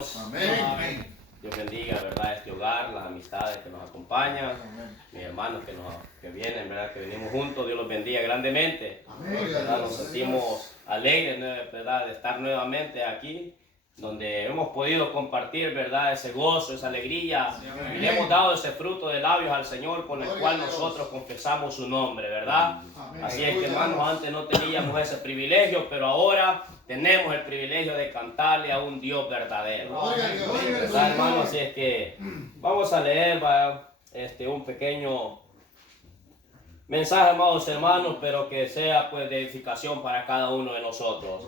Amén. Amén. Dios bendiga, ¿verdad?, este hogar, las amistades que nos acompañan, mis hermanos que vienen, ¿verdad?, que venimos juntos. Dios los bendiga grandemente. Amén. ¿Verdad? Nos sentimos alegres, ¿verdad?, de estar nuevamente aquí, donde hemos podido compartir, ¿verdad?, ese gozo, esa alegría, y le hemos dado ese fruto de labios al Señor con el cual nosotros confesamos su nombre, ¿verdad? Amén. Así es que, hermanos, antes no teníamos ese privilegio, pero ahora tenemos el privilegio de cantarle a un Dios verdadero. Gloria a Dios. ¿Verdad, hermano? Así es que vamos a leer un pequeño mensaje, amados hermanos, pero que sea pues de edificación para cada uno de nosotros.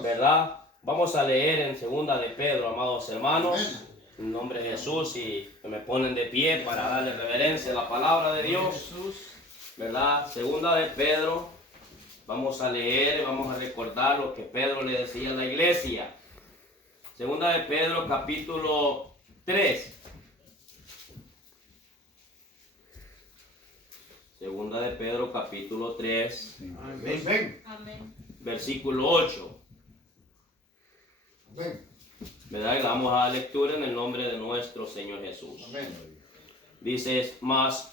¿Verdad? Vamos a leer en segunda de Pedro, amados hermanos, en nombre de Jesús, y que me ponen de pie para darle reverencia a la palabra de Dios. ¿Verdad? Segunda de Pedro, vamos a leer y vamos a recordar lo que Pedro le decía a la iglesia. Segunda de Pedro, capítulo 3. Segunda de Pedro, capítulo 3, Amén. Amén. versículo 8. Amén. ¿Verdad? Y damos a la lectura en el nombre de nuestro Señor Jesús. Amén. Dice, mas,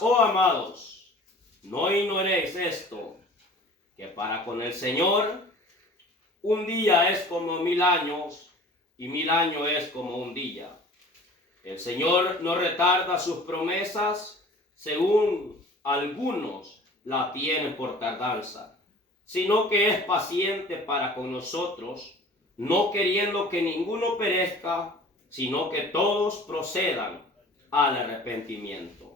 oh amados, no ignoréis esto, que para con el Señor un día es como 1000 años, y 1000 años es como un día. El Señor no retarda sus promesas, según algunos la tienen por tardanza, sino que es paciente para con nosotros, no queriendo que ninguno perezca, sino que todos procedan al arrepentimiento.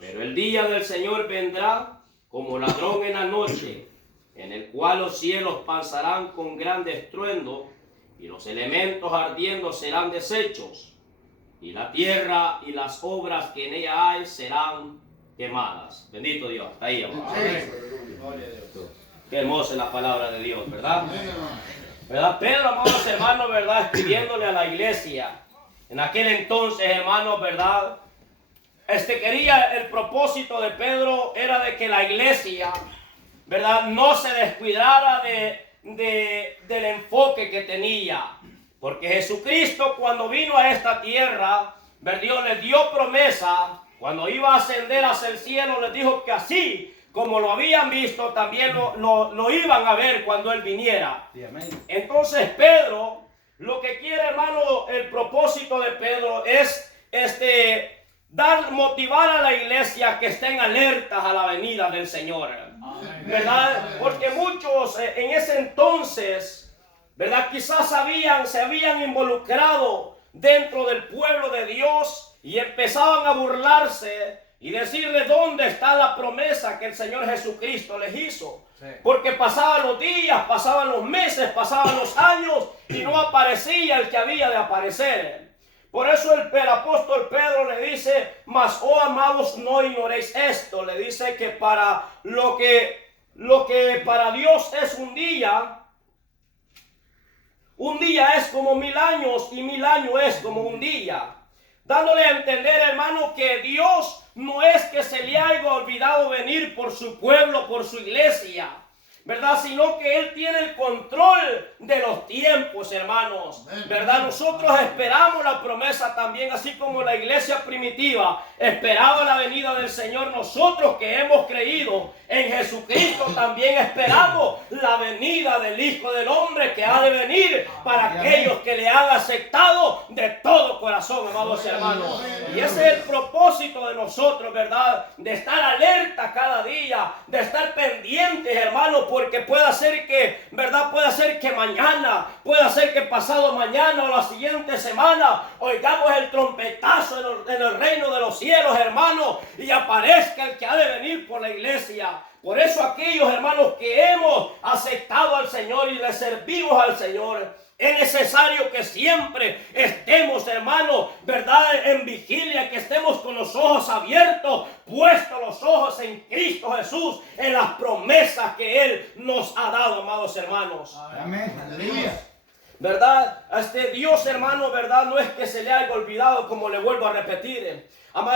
Pero el día del Señor vendrá como ladrón en la noche, en el cual los cielos pasarán con gran estruendo, y los elementos ardiendo serán deshechos, y la tierra y las obras que en ella hay serán quemadas. Bendito Dios. Hasta ahí, amado. Gloria a Dios. Qué hermosa es la palabra de Dios, ¿verdad? Amén, hermano. ¿Verdad? Pedro, amados hermanos, ¿verdad?, escribiéndole a la iglesia. En aquel entonces, hermanos, ¿verdad?, el propósito de Pedro era de que la iglesia, ¿verdad?, no se descuidara del enfoque que tenía. Porque Jesucristo, cuando vino a esta tierra, ¿verdad?, les dio promesa. Cuando iba a ascender hacia el cielo, les dijo que así como lo habían visto, también lo iban a ver cuando Él viniera. Entonces Pedro, lo que quiere, hermano, el propósito de Pedro es motivar a la iglesia que estén alertas a la venida del Señor. ¿Verdad? Porque muchos en ese entonces, ¿verdad?, quizás se habían involucrado dentro del pueblo de Dios y empezaban a burlarse y decirle dónde está la promesa que el Señor Jesucristo les hizo. Porque pasaban los días, pasaban los meses, pasaban los años y no aparecía el que había de aparecer. Por eso el apóstol Pedro le dice, mas oh amados, no ignoréis esto. Le dice que para lo que para Dios es un día es como 1000 años y 1000 años es como un día. Dándole a entender, hermano, que Dios no es que se le haya olvidado venir por su pueblo, por su iglesia, ¿verdad?, sino que Él tiene el control de los tiempos, hermanos, ¿verdad? Nosotros esperamos la promesa también, así como la iglesia primitiva esperaba la venida del Señor. Nosotros que hemos creído en Jesucristo también esperamos la venida del Hijo del Hombre, que ha de venir para aquellos que le han aceptado de todo corazón, amados hermanos. Y ese es el propósito de nosotros, ¿verdad?, de estar alerta cada día, de estar pendientes, hermanos, porque puede ser que, ¿verdad?, puede ser que mañana, puede ser que pasado mañana o la siguiente semana oigamos el trompetazo en el reino de los cielos, hermanos, y aparezca el que ha de venir por la iglesia. Por eso aquellos hermanos que hemos aceptado al Señor y le servimos al Señor, es necesario que siempre estemos, hermanos, ¿verdad?, en vigilia, que estemos con los ojos abiertos, puestos los ojos en Cristo Jesús, en las promesas que Él nos ha dado, amados hermanos. Amén. Aleluya. ¿verdad? Dios, hermano, ¿verdad? No es que se le haya olvidado, como le vuelvo a repetir.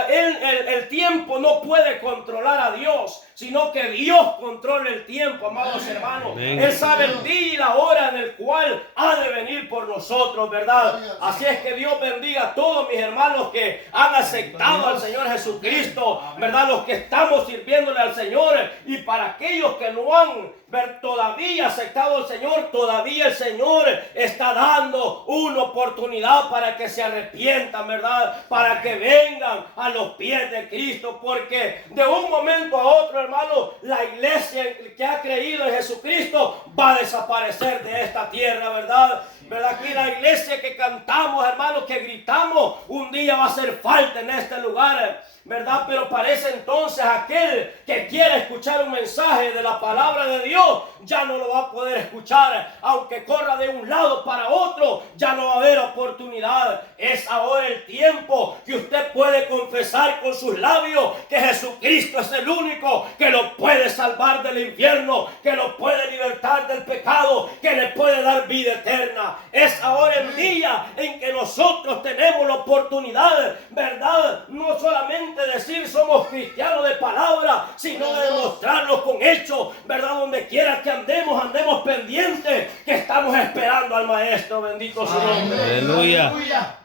El tiempo no puede controlar a Dios, sino que Dios controla el tiempo, amados hermanos. Él sabe el día y la hora en el cual ha de venir por nosotros, ¿verdad? Así es que Dios bendiga a todos mis hermanos que han aceptado al Señor Jesucristo, ¿verdad? Los que estamos sirviéndole al Señor, y para aquellos que no han todavía aceptado al Señor, todavía el Señor está dando una oportunidad para que se arrepientan, ¿verdad? Para que vengan a los pies de Cristo, porque de un momento a otro, hermano, la iglesia que ha creído en Jesucristo va a desaparecer de esta tierra, ¿verdad? ¿Verdad? Que la iglesia que cantamos, hermano, que gritamos, un día va a hacer falta en este lugar, ¿verdad? Pero parece entonces aquel que quiere escuchar un mensaje de la palabra de Dios ya no lo va a poder escuchar, aunque corra de un lado para otro, ya no va a haber oportunidad. Es ahora el tiempo que usted puede confesar con sus labios que Jesucristo es el único que lo puede salvar del infierno, que lo puede libertar del pecado, que le puede dar vida eterna. Es ahora el día en que nosotros tenemos la oportunidad, ¿verdad? No solamente decir somos cristianos de palabra, sino de demostrarlo con hechos, ¿verdad? Donde quiera que andemos pendientes, que estamos esperando al Maestro. Bendito su nombre. Aleluya.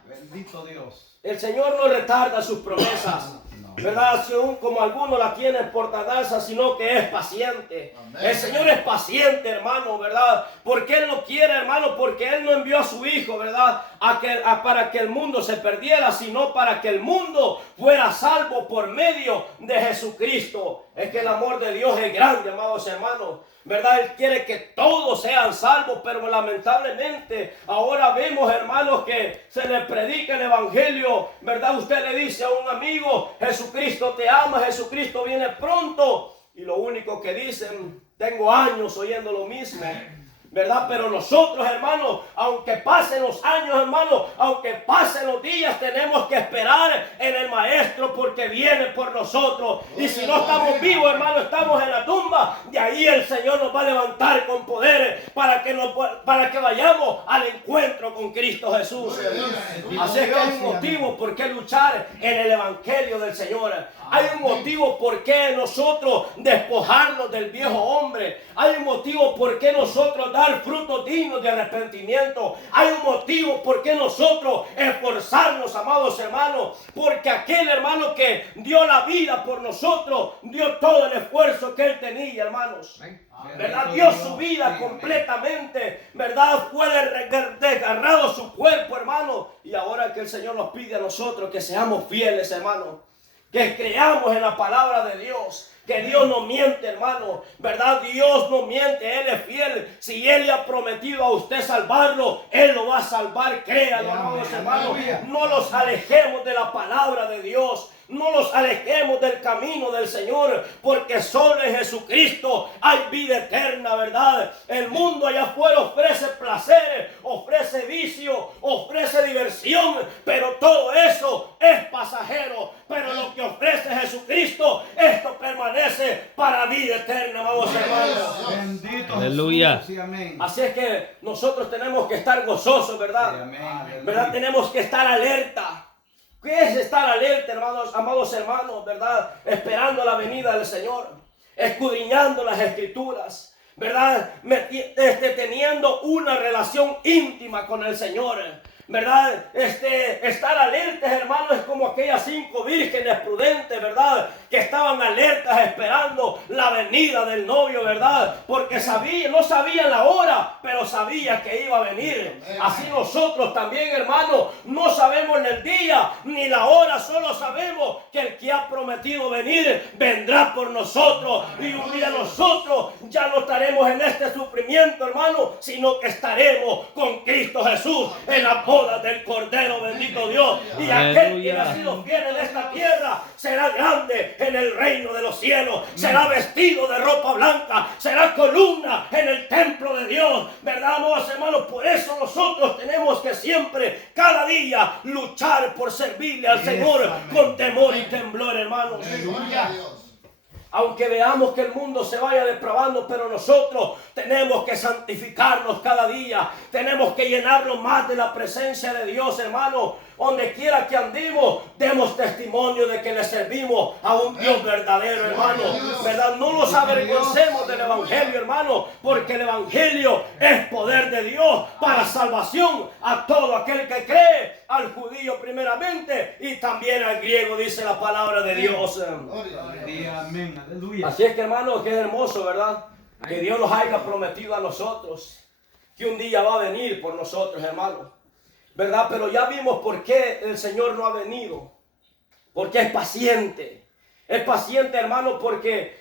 Bendito Dios. El Señor no retarda sus promesas, ¿verdad? Como algunos la tienen por tardanza, sino que es paciente. El Señor es paciente, hermano, ¿verdad? Porque Él no quiere, hermano, porque Él no envió a su Hijo, ¿verdad? Para que el mundo se perdiera, sino para que el mundo fuera salvo por medio de Jesucristo. Es que el amor de Dios es grande, amados hermanos, ¿verdad? Él quiere que todos sean salvos, pero lamentablemente ahora vemos, hermanos, que se le predica el evangelio, ¿verdad? Usted le dice a un amigo, Jesucristo te ama, Jesucristo viene pronto, y lo único que dicen, tengo años oyendo lo mismo, ¿verdad? Pero nosotros, hermanos, aunque pasen los años, hermanos, aunque pasen los días, tenemos que esperar en el Maestro, porque viene por nosotros. Y si no estamos vivos, hermanos, estamos en la tumba, de ahí el Señor nos va a levantar con poder para que vayamos al encuentro con Cristo Jesús. Así es que hay un motivo por qué luchar en el Evangelio del Señor. Hay un motivo por qué nosotros despojarnos del viejo hombre. Hay un motivo por qué nosotros dar frutos dignos de arrepentimiento. Hay un motivo por qué nosotros esforzarnos, amados hermanos. Porque aquel hermano que dio la vida por nosotros, dio todo el esfuerzo que él tenía, hermanos. ¿Verdad? Dio su vida completamente, ¿verdad? Fue desgarrado su cuerpo, hermano. Y ahora que el Señor nos pide a nosotros que seamos fieles, hermano, que creamos en la palabra de Dios, que Dios no miente, hermano, ¿verdad? Dios no miente, Él es fiel. Si Él le ha prometido a usted salvarlo, Él lo va a salvar, créalo, amados hermanos. No los alejemos de la palabra de Dios. No los alejemos del camino del Señor, porque solo en Jesucristo hay vida eterna, ¿verdad? El mundo allá afuera ofrece placer, ofrece vicio, ofrece diversión, pero todo eso es pasajero. Pero lo que ofrece Jesucristo, esto permanece para vida eterna, vamos hermanos. Bendito. Aleluya. Así es que nosotros tenemos que estar gozosos, ¿verdad? ¿Verdad? Tenemos que estar alerta. ¿Qué es estar alerta, hermanos, amados hermanos, verdad? Esperando la venida del Señor, escudriñando las Escrituras, ¿verdad? Teniendo una relación íntima con el Señor, ¿verdad? Estar alertas, hermanos, es como aquellas 5 vírgenes prudentes, ¿verdad? Que estaban alertas esperando la venida del novio, ¿verdad? Porque no sabían la hora, pero sabían que iba a venir. Así nosotros también, hermanos, no sabemos el día ni la hora, solo sabemos que el que ha prometido venir, vendrá por nosotros. Y un día nosotros ya no estaremos en este sufrimiento, hermano, sino que estaremos con Cristo Jesús en la boda del Cordero, bendito Dios. Y aquel que ha sido fiel en esta tierra será grande en el reino de los cielos, será vestido de ropa blanca, será columna en el templo de Dios, ¿verdad, amados hermanos? Por eso nosotros tenemos que siempre, cada día, luchar por servirle al Señor con temor y temblor, hermanos. Aunque veamos que el mundo se vaya depravando, pero nosotros tenemos que santificarnos cada día. Tenemos que llenarnos más de la presencia de Dios, hermano. Donde quiera que andemos, demos testimonio de que le servimos a un Dios verdadero, hermano. ¿Verdad? No nos avergoncemos del Evangelio, hermano, porque el Evangelio es poder de Dios para salvación a todo aquel que cree, al judío primeramente y también al griego, dice la palabra de Dios. Amén, aleluya. Así es que, hermano, que es hermoso, ¿verdad? Que Dios nos haya prometido a nosotros que un día va a venir por nosotros, hermano. ¿Verdad? Pero ya vimos por qué el Señor no ha venido. Porque es paciente. Es paciente, hermano, porque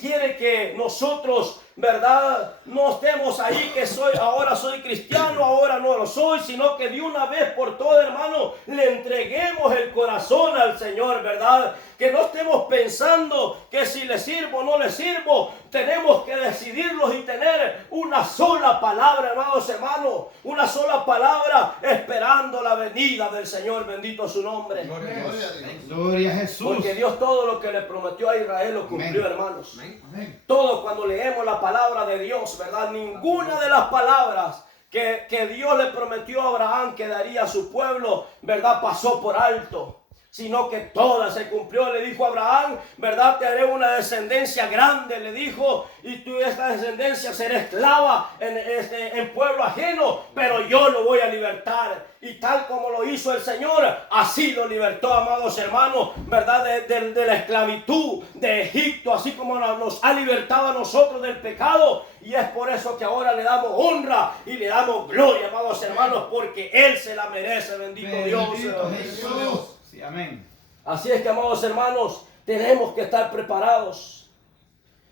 quiere que nosotros, ¿verdad? No estemos ahí que ahora soy cristiano, ahora no lo soy, sino que de una vez por todas, hermano, le entreguemos el corazón al Señor, ¿verdad? Que no estemos pensando que si le sirvo o no le sirvo. Tenemos que decidirlos y tener una sola palabra, hermanos, una sola palabra esperando la venida del Señor, bendito su nombre. Gloria a Jesús. Porque Dios todo lo que le prometió a Israel lo cumplió, hermanos. Amén. Todo cuando leemos la palabra de Dios, ¿verdad? Ninguna de las palabras que Dios le prometió a Abraham que daría a su pueblo, ¿verdad? Pasó por alto. Sino que toda se cumplió. Le dijo a Abraham, ¿verdad? Te haré una descendencia grande, le dijo, y tú esta descendencia será esclava en pueblo ajeno, pero yo lo voy a libertar. Y tal como lo hizo el Señor, así lo libertó, amados hermanos, ¿verdad? De la esclavitud de Egipto, así como nos ha libertado a nosotros del pecado. Y es por eso que ahora le damos honra y le damos gloria, amados hermanos, porque Él se la merece, bendito Dios. Jesús. Sí, amén. Así es que, amados hermanos, tenemos que estar preparados,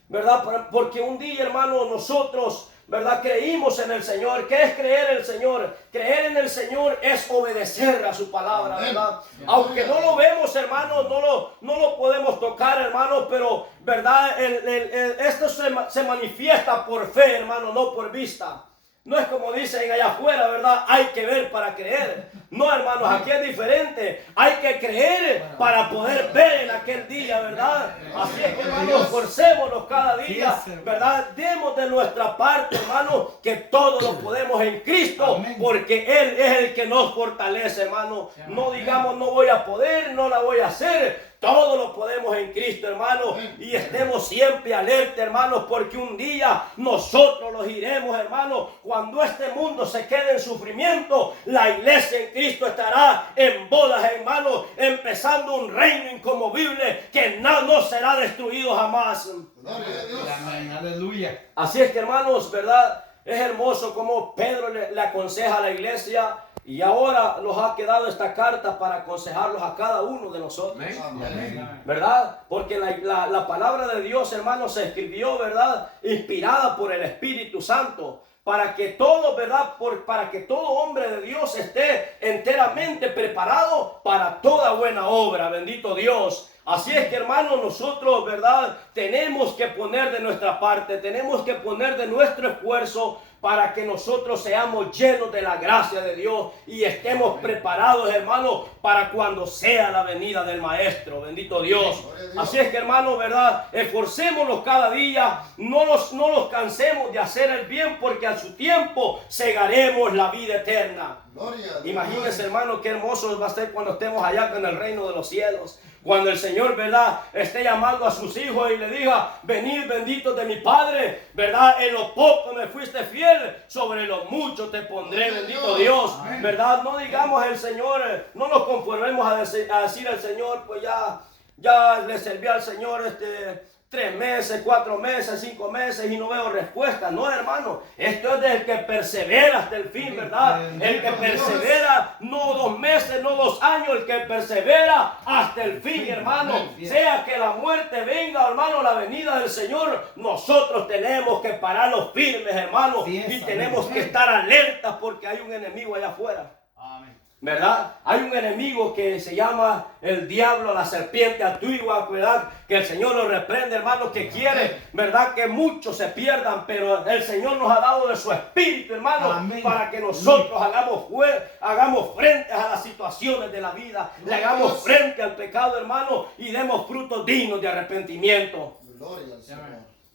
¿verdad? Porque un día, hermano, nosotros, ¿verdad? Creímos en el Señor. ¿Qué es creer en el Señor? Creer en el Señor es obedecer a su palabra, ¿verdad? Aunque no lo vemos, hermano, no lo podemos tocar, hermano, pero, ¿verdad? Esto se manifiesta por fe, hermano, no por vista. No es como dicen allá afuera, ¿verdad? Hay que ver para creer. No, hermanos, aquí es diferente. Hay que creer para poder ver en aquel día, ¿verdad? Así es que, hermanos, esforcémonos cada día, ¿verdad? Demos de nuestra parte, hermanos, que todo lo podemos en Cristo, porque Él es el que nos fortalece, hermano. No digamos, no voy a poder, no la voy a hacer. Todo lo podemos en Cristo, hermano. Y estemos siempre alerta, hermanos, porque un día nosotros los iremos, hermanos. Cuando este mundo se quede en sufrimiento, la iglesia en Cristo estará en bodas, hermanos, empezando un reino inconmovible que no será destruido jamás. Amén, aleluya. Así es que, hermanos, ¿verdad? Es hermoso como Pedro le aconseja a la iglesia. Y ahora nos ha quedado esta carta para aconsejarlos a cada uno de nosotros. Amén. ¿Verdad? Porque la palabra de Dios, hermanos, se escribió, ¿verdad? Inspirada por el Espíritu Santo. Para que todo, ¿verdad? Para que todo hombre de Dios esté enteramente preparado para toda buena obra. Bendito Dios. Así es que, hermanos, nosotros, ¿verdad? Tenemos que poner de nuestra parte, tenemos que poner de nuestro esfuerzo para que nosotros seamos llenos de la gracia de Dios y estemos preparados, hermanos, para cuando sea la venida del Maestro. Bendito Dios. Así es que, hermanos, ¿verdad? Esforcémonos cada día, no nos cansemos de hacer el bien, porque a su tiempo segaremos la vida eterna. Imagínense, hermano, qué hermoso va a ser cuando estemos allá en el reino de los cielos. Cuando el Señor, ¿verdad?, esté llamando a sus hijos y le diga: venid benditos de mi Padre, ¿verdad? En lo poco me fuiste fiel, sobre lo mucho te pondré, bendito Dios, ¿verdad? No digamos el Señor, no nos conformemos a decir al Señor, pues ya le serví al Señor 3 meses, 4 meses, 5 meses y no veo respuesta. No, hermano, esto es del que persevera hasta el fin, ¿verdad? El que persevera, no 2 meses, no 2 años, el que persevera hasta el fin, hermano. Sea que la muerte venga, hermano, la venida del Señor, nosotros tenemos que pararnos firmes, hermano, y tenemos que estar alertas porque hay un enemigo allá afuera. ¿Verdad? Hay un enemigo que se llama el diablo, la serpiente antigua, ¿verdad? Que el Señor lo reprende, hermano, que quiere, ¿verdad?, que muchos se pierdan, pero el Señor nos ha dado de su espíritu, hermano. Amén. Para que nosotros hagamos frente a las situaciones de la vida, le hagamos frente al pecado, hermano, y demos frutos dignos de arrepentimiento. Gloria al Señor.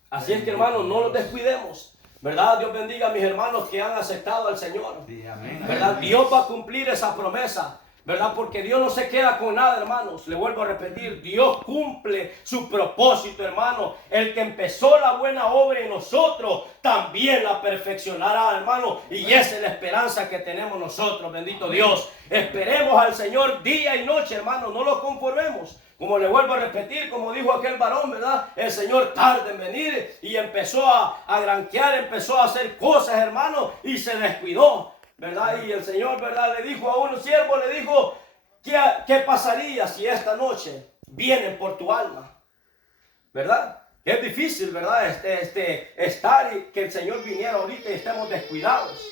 Así es que, hermanos, no los descuidemos. ¿Verdad? Dios bendiga a mis hermanos que han aceptado al Señor. Sí, amén. ¿Verdad? Dios va a cumplir esa promesa. ¿Verdad? Porque Dios no se queda con nada, hermanos. Le vuelvo a repetir, Dios cumple su propósito, hermano. El que empezó la buena obra en nosotros, también la perfeccionará, hermano. Y esa es la esperanza que tenemos nosotros, bendito Dios. Esperemos al Señor día y noche, hermano. No lo conformemos. Como le vuelvo a repetir, como dijo aquel varón, ¿verdad? El Señor tarda en venir y empezó a granjear, empezó a hacer cosas, hermano, y se descuidó. ¿Verdad? Y el Señor, ¿verdad? Le dijo a un siervo, le dijo, ¿qué pasaría si esta noche vienen por tu alma? ¿Verdad? Es difícil, ¿verdad? Estar y que el Señor viniera ahorita y estemos descuidados.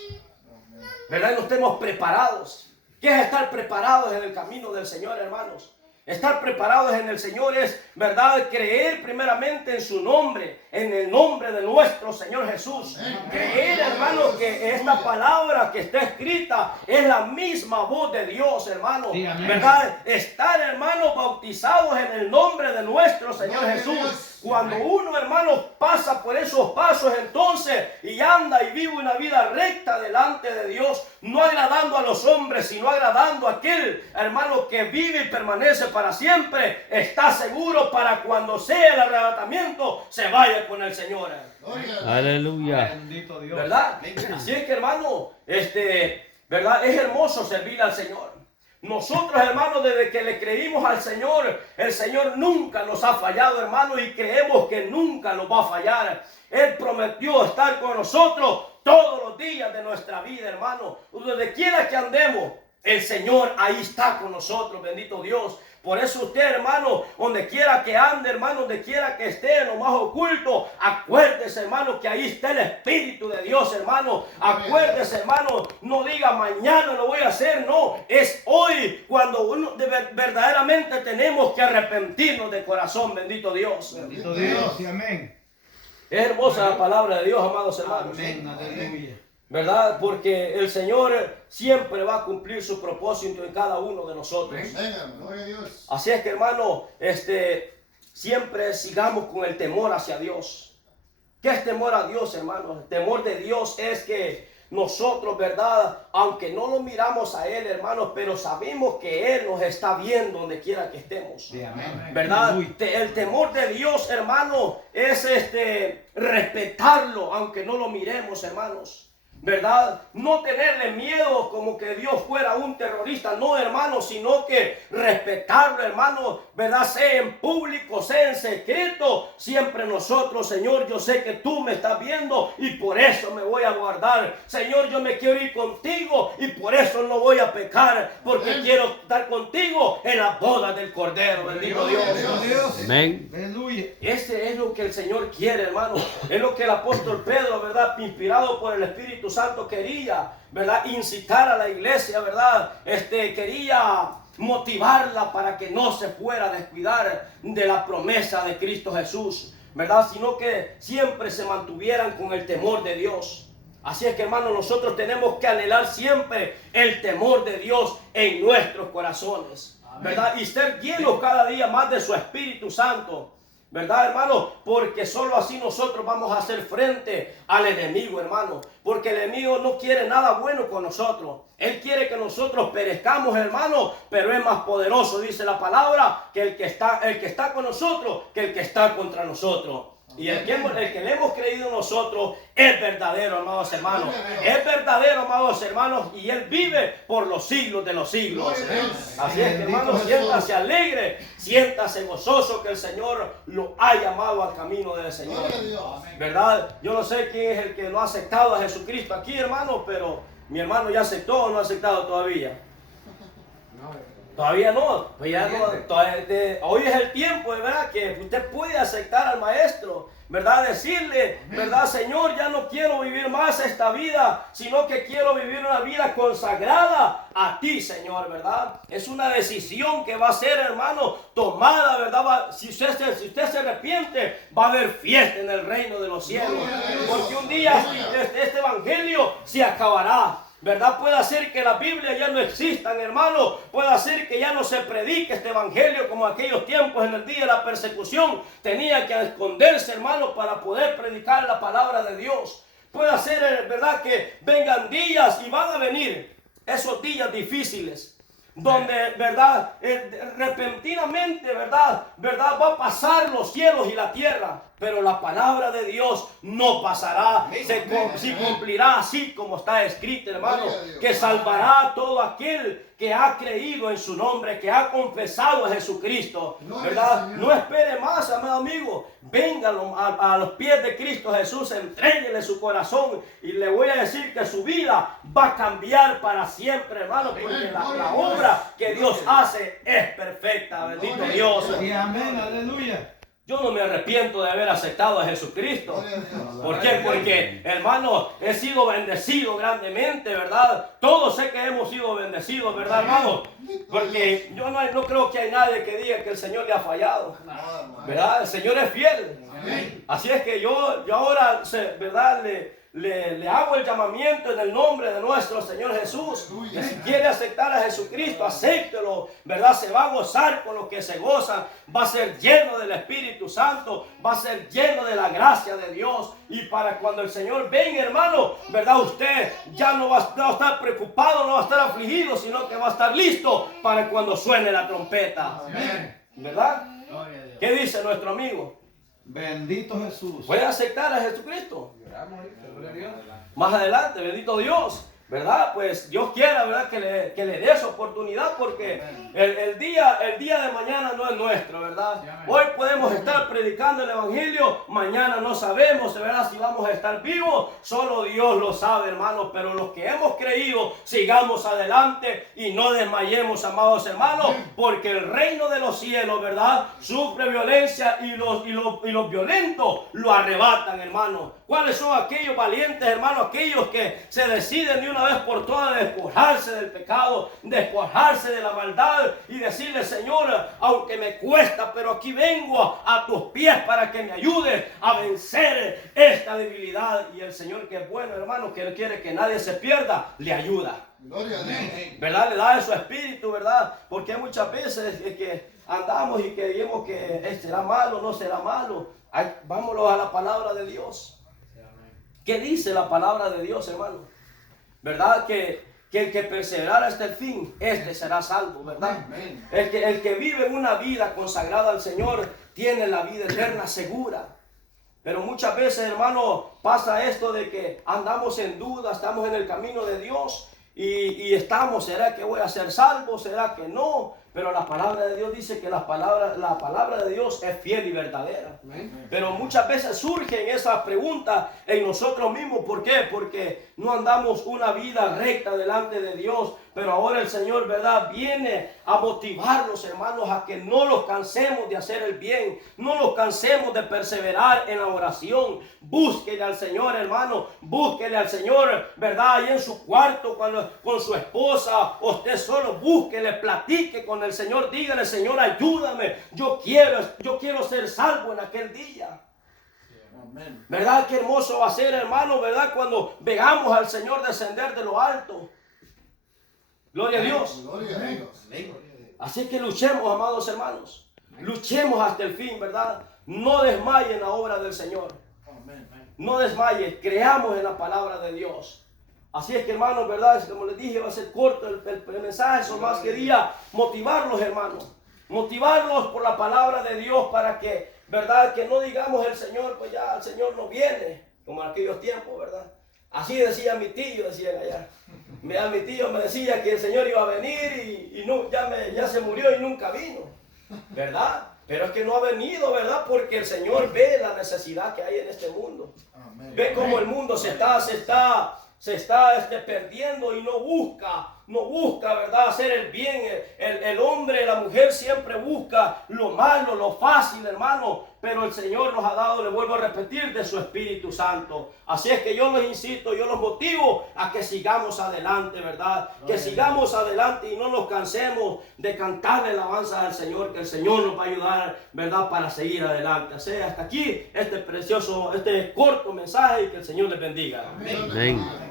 ¿Verdad? Y no estemos preparados. ¿Qué es estar preparados en el camino del Señor, hermanos? Estar preparados en el Señor es, ¿verdad?, creer primeramente en su nombre, en el nombre de nuestro Señor Jesús. Creer, hermano, que esta palabra que está escrita es la misma voz de Dios, hermano. Sí, amén. ¿Verdad? Estar, hermano, bautizados en el nombre de nuestro Señor Jesús. Cuando uno, hermano, pasa por esos pasos entonces y anda y vive una vida recta delante de Dios, no agradando a los hombres, sino agradando a aquel, hermano, que vive y permanece para siempre, está seguro para cuando sea el arrebatamiento, se vaya con el Señor. Aleluya. Bendito Dios. ¿Verdad? Así es que, hermano, ¿verdad? Es hermoso servir al Señor. Nosotros, hermanos, desde que le creímos al Señor, el Señor nunca nos ha fallado, hermano, y creemos que nunca nos va a fallar. Él prometió estar con nosotros todos los días de nuestra vida, hermano. Donde quiera que andemos, el Señor ahí está con nosotros, bendito Dios. Por eso usted, hermano, donde quiera que ande, hermano, donde quiera que esté, en lo más oculto, acuérdese, hermano, que ahí está el Espíritu de Dios, hermano. Acuérdese, hermano, no diga mañana lo voy a hacer, no. Es hoy cuando uno verdaderamente tenemos que arrepentirnos de corazón, bendito Dios. Bendito Dios y amén. Es hermosa la palabra de Dios, amados hermanos. Amén, aleluya. ¿Verdad? Porque el Señor siempre va a cumplir su propósito en cada uno de nosotros. Gloria a Dios. Así es que, hermano, siempre sigamos con el temor hacia Dios. ¿Qué es temor a Dios, hermano? El temor de Dios es que nosotros, ¿verdad? Aunque no lo miramos a Él, hermano, pero sabemos que Él nos está viendo donde quiera que estemos. Sí, amén. ¿Verdad? El temor de Dios, hermano, es respetarlo, aunque no lo miremos, hermanos. ¿Verdad? No tenerle miedo como que Dios fuera un terrorista, no, hermano, sino que respetarlo, hermano, ¿verdad? Sea en público, sea en secreto, siempre nosotros, Señor, yo sé que tú me estás viendo y por eso me voy a guardar. Señor, yo me quiero ir contigo y por eso no voy a pecar, porque quiero estar contigo en la boda del Cordero, bendito Dios. Amén. Aleluya. Este es lo que el Señor quiere, hermano. Es lo que el apóstol Pedro, ¿verdad?, inspirado por el Espíritu Santo, quería, ¿verdad?, incitar a la iglesia, ¿verdad? Quería motivarla para que no se fuera a descuidar de la promesa de Cristo Jesús, ¿verdad? Sino que siempre se mantuvieran con el temor de Dios. Así es que, hermano, nosotros tenemos que anhelar siempre el temor de Dios en nuestros corazones, ¿verdad? Y ser llenos cada día más de su Espíritu Santo, ¿verdad, hermano? Porque solo así nosotros vamos a hacer frente al enemigo, hermano. Porque el enemigo no quiere nada bueno con nosotros. Él quiere que nosotros perezcamos, hermano. Pero es más poderoso, dice la palabra, que el que está con nosotros, que el que está contra nosotros. Y el que le hemos creído nosotros es verdadero, amados hermanos. Es verdadero, amados hermanos, y Él vive por los siglos de los siglos. Así es que, hermanos, siéntase alegre, siéntase gozoso que el Señor lo ha llamado al camino del Señor. ¿Verdad? Yo no sé quién es el que no ha aceptado a Jesucristo aquí, hermano, pero mi hermano ya aceptó o no ha aceptado todavía. Todavía no, pues ya no, hoy es el tiempo, ¿verdad? Que usted puede aceptar al Maestro, ¿verdad? Decirle, ¿verdad? Señor, ya no quiero vivir más esta vida, sino que quiero vivir una vida consagrada a ti, Señor, ¿verdad? Es una decisión que va a ser, hermano, tomada, ¿verdad? Si usted se arrepiente, va a haber fiesta en el reino de los cielos. Porque un día este evangelio se acabará. ¿verdad? Puede ser que la Biblia ya no existan, hermano. Puede ser que ya no se predique este evangelio como aquellos tiempos en el día de la persecución. Tenía que esconderse, hermano, para poder predicar la palabra de Dios. Puede ser, ¿verdad?, que vengan días y van a venir esos días difíciles. Donde, ¿verdad?, repentinamente, ¿verdad?, va a pasar los cielos y la tierra. Pero la palabra de Dios no pasará, se cumplirá así como está escrito, hermano, que salvará a todo aquel que ha creído en su nombre, que ha confesado a Jesucristo, ¿verdad? No espere más, amado amigo, venga a los pies de Cristo Jesús, entréguele su corazón y le voy a decir que su vida va a cambiar para siempre, hermano, porque la obra que Dios hace es perfecta, bendito Dios. Sí, amén, aleluya. Yo no me arrepiento de haber aceptado a Jesucristo. ¿Por qué? Porque, hermano, he sido bendecido grandemente, ¿verdad? Todos sé que hemos sido bendecidos, ¿verdad, hermano? Porque yo no creo que hay nadie que diga que el Señor le ha fallado, ¿verdad? El Señor es fiel. Así es que yo ahora, ¿verdad?, le hago el llamamiento en el nombre de nuestro Señor Jesús, que si quiere aceptar a Jesucristo, acéptelo, ¿verdad? Se va a gozar con lo que se goza, va a ser lleno del Espíritu Santo, va a ser lleno de la gracia de Dios, y para cuando el Señor venga, hermano, ¿verdad?, usted ya no va a estar preocupado, no va a estar afligido, sino que va a estar listo para cuando suene la trompeta. ¿Verdad? ¿Qué dice nuestro amigo? Bendito Jesús. ¿Puede aceptar a Jesucristo? Más adelante, bendito Dios, ¿verdad? Pues Dios quiera, ¿verdad?, que le dé esa oportunidad, porque el día de mañana no es nuestro, ¿verdad? Hoy podemos estar predicando el evangelio, mañana no sabemos, ¿verdad?, si vamos a estar vivos, solo Dios lo sabe, hermanos. Pero los que hemos creído, sigamos adelante y no desmayemos, amados hermanos, porque el reino de los cielos, ¿verdad?, sufre violencia y los violentos lo arrebatan, hermanos. ¿Cuáles son aquellos valientes, hermanos? Aquellos que se deciden de una vez por todas despojarse del pecado, despojarse de la maldad y decirle: Señor, aunque me cuesta, pero aquí vengo a tus pies para que me ayudes a vencer esta debilidad. Y el Señor, que es bueno, hermano, que Él quiere que nadie se pierda, le ayuda. Gloria a Dios. ¿Verdad? Le da de su espíritu, ¿verdad? Porque muchas veces es que andamos y que digamos que será malo, no será malo. Vámonos a la palabra de Dios. ¿Qué dice la palabra de Dios, hermano? ¿Verdad? Que el que perseverara hasta el fin, este será salvo, ¿verdad? El que vive una vida consagrada al Señor tiene la vida eterna segura. Pero muchas veces, hermano, pasa esto de que andamos en duda, estamos en el camino de Dios y estamos: ¿será que voy a ser salvo? ¿Será que no? Pero la palabra de Dios dice que la palabra de Dios es fiel y verdadera. Pero muchas veces surgen esas preguntas en nosotros mismos. ¿Por qué? Porque no andamos una vida recta delante de Dios. Pero ahora el Señor, ¿verdad?, viene a motivarnos, hermanos, a que no nos cansemos de hacer el bien. No nos cansemos de perseverar en la oración. Búsquele al Señor, hermano. Búsquele al Señor, ¿verdad?, ahí en su cuarto con su esposa. Usted solo búsquele, platique con el Señor. Dígale: Señor, ayúdame. Yo quiero ser salvo en aquel día. ¿Verdad? Qué hermoso va a ser, hermano, ¿verdad?, cuando veamos al Señor descender de lo alto. Gloria a Dios. Gloria a Dios. Así que luchemos, amados hermanos. Luchemos hasta el fin, ¿verdad? No desmayen la obra del Señor. No desmayen. Creamos en la palabra de Dios. Así es que, hermanos, ¿verdad? Como les dije, va a ser corto el mensaje. Solo más quería motivarlos, hermanos. Motivarlos por la palabra de Dios, para que, ¿verdad?, que no digamos: el Señor, pues ya el Señor no viene, como en aquellos tiempos, ¿verdad? Así decía mi tío, decían allá. Mi tío me decía que el Señor iba a venir y no, ya se murió y nunca vino, ¿verdad? Pero es que no ha venido, ¿verdad? Porque el Señor ve la necesidad que hay en este mundo. Ve cómo el mundo se está perdiendo y no busca, ¿verdad?, hacer el bien. El hombre, la mujer siempre busca lo malo, lo fácil, hermano. Pero el Señor nos ha dado, le vuelvo a repetir, de su Espíritu Santo. Así es que yo los insisto, yo los motivo a que sigamos adelante, ¿verdad? Que sigamos adelante y no nos cansemos de cantarle alabanza al Señor, que el Señor nos va a ayudar, ¿verdad?, para seguir adelante. Así, hasta aquí este corto mensaje, y que el Señor les bendiga. Amén.